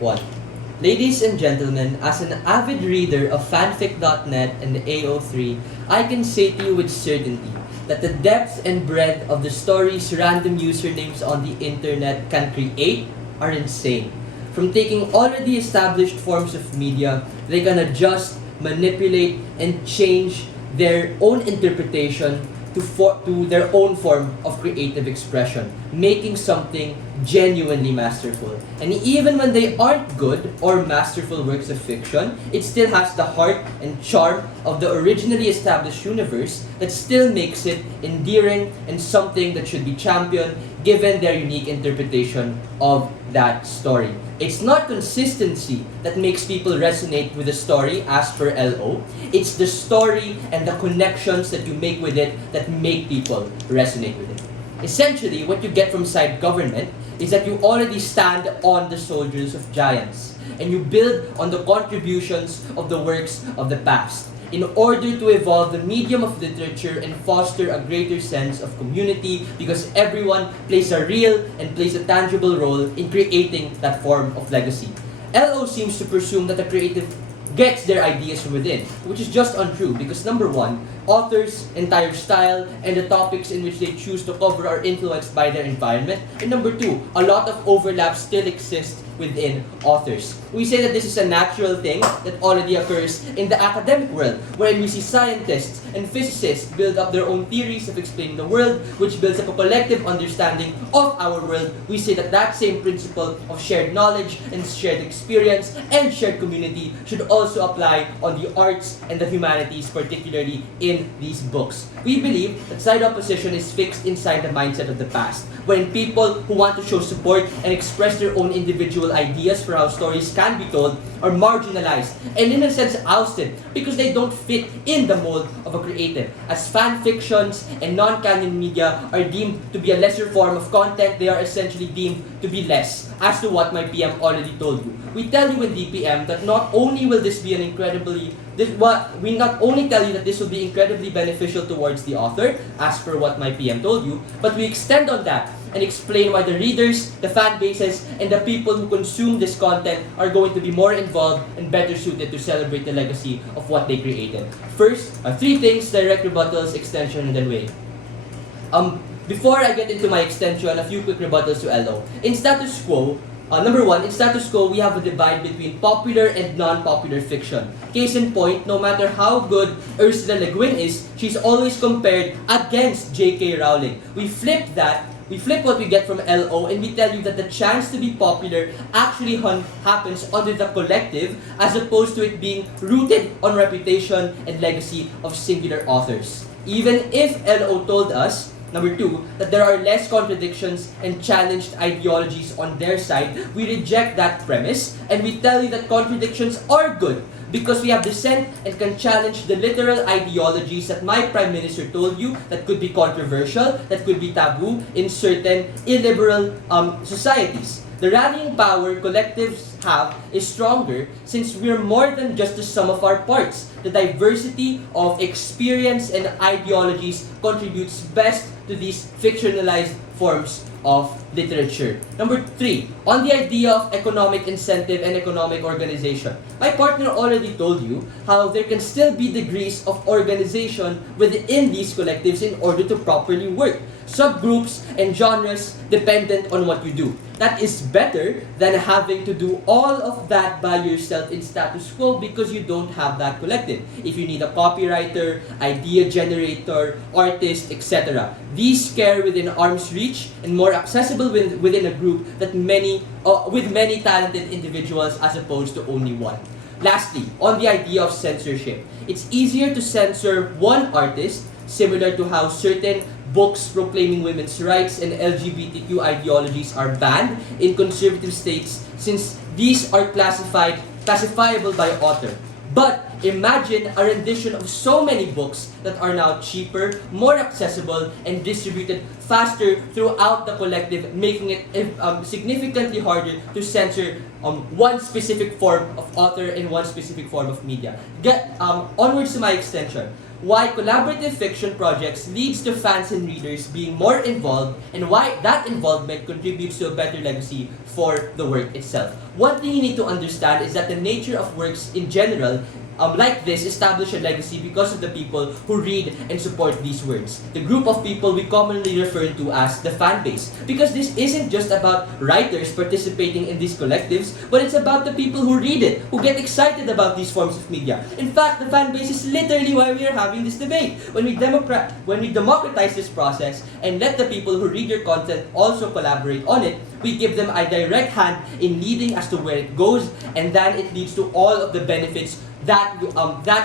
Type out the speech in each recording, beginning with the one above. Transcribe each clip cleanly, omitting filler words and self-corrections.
1. Ladies and gentlemen, as an avid reader of fanfic.net and AO3, I can say to you with certainty that the depth and breadth of the stories random usernames on the internet can create are insane. From taking already established forms of media, they can adjust, manipulate, and change their own interpretation to their own form of creative expression, making something genuinely masterful. And even when they aren't good or masterful works of fiction, it still has the heart and charm of the originally established universe that still makes it endearing and something that should be championed given their unique interpretation of that story. It's not consistency that makes people resonate with the story as per LO. It's the story and the connections that you make with it that make people resonate with it. Essentially, what you get from side government is that you already stand on the shoulders of giants and you build on the contributions of the works of the past in order to evolve the medium of literature and foster a greater sense of community because everyone plays a real and plays a tangible role in creating that form of legacy. LO seems to presume that the creative gets their ideas from within, which is just untrue because number one, authors' entire style and the topics in which they choose to cover are influenced by their environment, and number two, a lot of overlap still exists within authors. We say that this is a natural thing that already occurs in the academic world, wherein we see scientists and physicists build up their own theories of explaining the world, which builds up a collective understanding of our world. We say that that same principle of shared knowledge and shared experience and shared community should also apply on the arts and the humanities, particularly in these books. We believe that side opposition is fixed inside the mindset of the past, when people who want to show support and express their own individual ideas for how stories can be told are marginalized and in a sense ousted because they don't fit in the mold of a creative. As fan fictions and non-canon media are deemed to be a lesser form of content, they are essentially deemed to be less, as to what my PM already told you. We tell you in DPM that not only will this be an we not only tell you that this will be incredibly beneficial towards the author, as per what my PM told you, but we extend on that and explain why the readers, the fan bases, and the people who consume this content are going to be more involved and better suited to celebrate the legacy of what they created. First, three things: direct rebuttals, extension, and then way. Before I get into my extension, a few quick rebuttals to LO. In status quo, number one, in status quo, we have a divide between popular and non-popular fiction. Case in point, no matter how good Ursula Le Guin is, she's always compared against J.K. Rowling. We flip what we get from LO and we tell you that the chance to be popular actually happens under the collective as opposed to it being rooted on reputation and legacy of singular authors. Even if LO told us, number two, that there are less contradictions and challenged ideologies on their side, we reject that premise and we tell you that contradictions are good because we have dissent and can challenge the literal ideologies that my Prime Minister told you that could be controversial, that could be taboo in certain illiberal societies. The rallying power collectives have is stronger since we're more than just the sum of our parts. The diversity of experience and ideologies contributes best to these fictionalized forms of literature. Number three, on the idea of economic incentive and economic organization. My partner already told you how there can still be degrees of organization within these collectives in order to properly work. Subgroups and genres dependent on what you do. That is better than having to do all of that by yourself in status quo because you don't have that collective. If you need a copywriter, idea generator, artist, etc. These care within arm's reach and more accessible within a group that with many talented individuals as opposed to only one. Lastly, on the idea of censorship, it's easier to censor one artist, similar to how certain books proclaiming women's rights and LGBTQ ideologies are banned in conservative states since these are classifiable by author. But Imagine a rendition of so many books that are now cheaper, more accessible, and distributed faster throughout the collective, making it significantly harder to censor one specific form of author and one specific form of media. Onwards to my extension. Why collaborative fiction projects leads to fans and readers being more involved, and why that involvement contributes to a better legacy for the work itself. One thing you need to understand is that the nature of works in general like this establish a legacy because of the people who read and support these works. The group of people we commonly refer to as the fan base. Because this isn't just about writers participating in these collectives, but it's about the people who read it, who get excited about these forms of media. In fact, the fan base is literally why we are having this debate. When we democratize this process and let the people who read your content also collaborate on it, we give them a direct hand in leading as to where it goes, and then it leads to all of the benefits that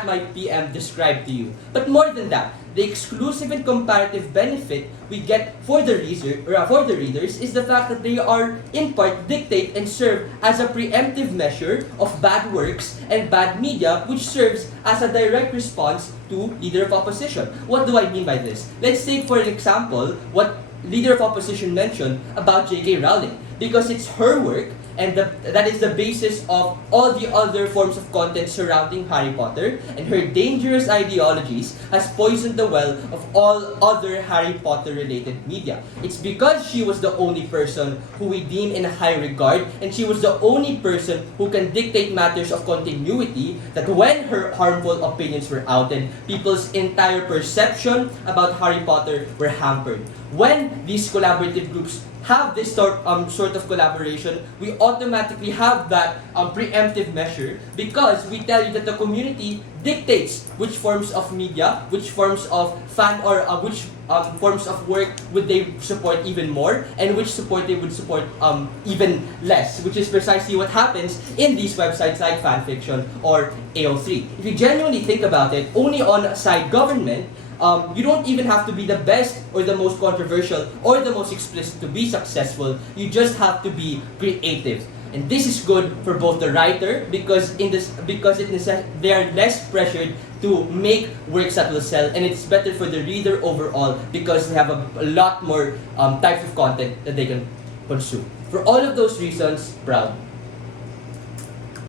my PM described to you. But more than that, the exclusive and comparative benefit we get for the readers is the fact that they are in part dictate and serve as a preemptive measure of bad works and bad media, which serves as a direct response to leader of opposition. What do I mean by this? Let's take for an example what leader of opposition mentioned about J.K. Rowling, because it's her work and that is the basis of all the other forms of content surrounding Harry Potter, and her dangerous ideologies has poisoned the well of all other Harry Potter related media. It's because she was the only person who we deem in high regard, and she was the only person who can dictate matters of continuity, that when her harmful opinions were outed, people's entire perception about Harry Potter were hampered. When these collaborative groups have this sort of collaboration, we automatically have that preemptive measure, because we tell you that the community dictates which forms of media, which forms of which forms of work would they support even more, and which support they would support even less, which is precisely what happens in these websites like fanfiction or AO3. If you genuinely think about it, only on side government, you don't even have to be the best or the most controversial or the most explicit to be successful. You just have to be creative. And this is good for both the writer, because they are less pressured to make works that will sell, and it's better for the reader overall because they have a lot more types of content that they can consume. For all of those reasons, proud.